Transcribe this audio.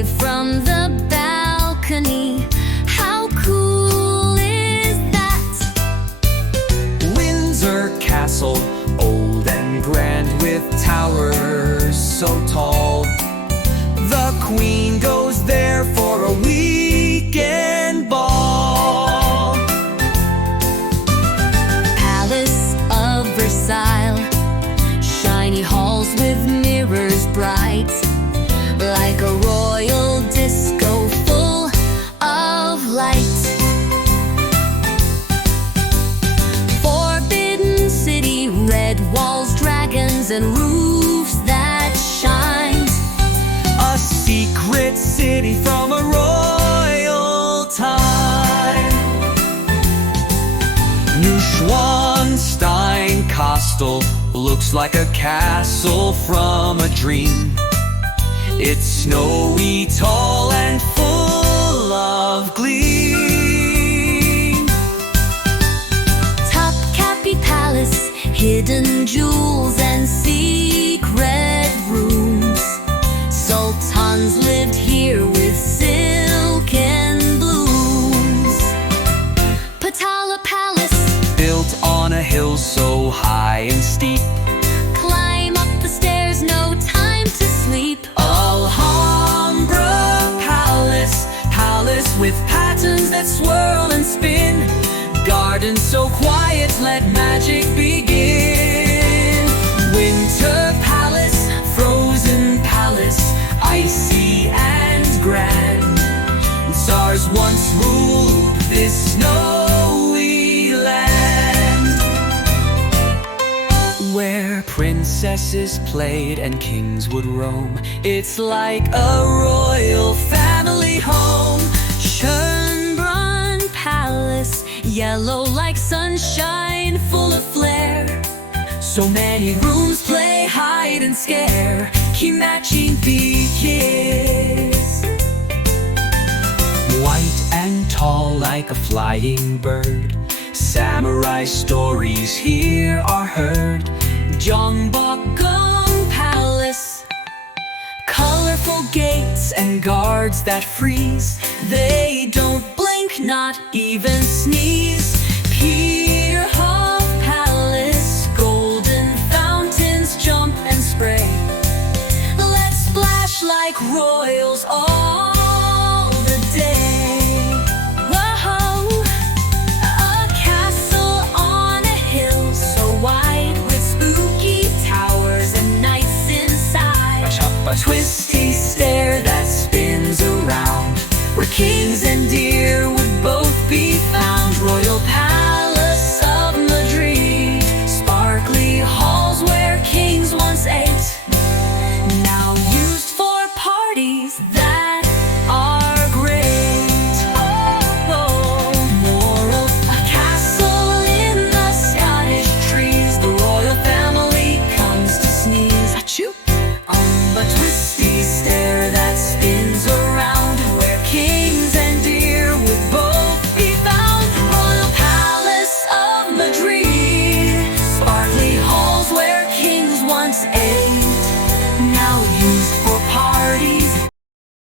wave from the balcony. How cool is that? Windsor Castle, old and grand with towers so tall. The Queen goes there for a weekend ball. Palace of Versailles, shiny halls with mirrors bright, like a royal disco full of light. Forbidden city, red walls, dragons, and roofs that shine. A secret city from a royal time. Neuschwanstein Castle looks like a castle from a dream. It's snowy, tall, and full of gleam. Topkapi Palace, hidden jewels and secret rooms. Sultans lived here with silken blooms. Patala Palace, Built on a hill so high and steep. climb up the stairs, no time to sleep. Alhambra Palace, palace with patterns that swirl and spin. Gardens so quiet, let magic begin. Winter Palace, frozen palace, icy and grand. Tsars once ruled this snowy land, where princesses played and kings would roam. It's like a royal family home. Schönbrunn Palace, yellow like sunshine, full of flair. So many rooms, play hide and scare, keep matching beaches. White and tall like a flying bird, samurai stories here are heard. Buckingham Palace, Colorful gates and guards that freeze, they don't blink, not even sneeze. Pierhof Palace, golden fountains jump and spray. Let's splash like royals all the day. Whoa, a castle on a hill so wide, with spooky towers and knights inside. A twisty stair that spins around, where kings and deer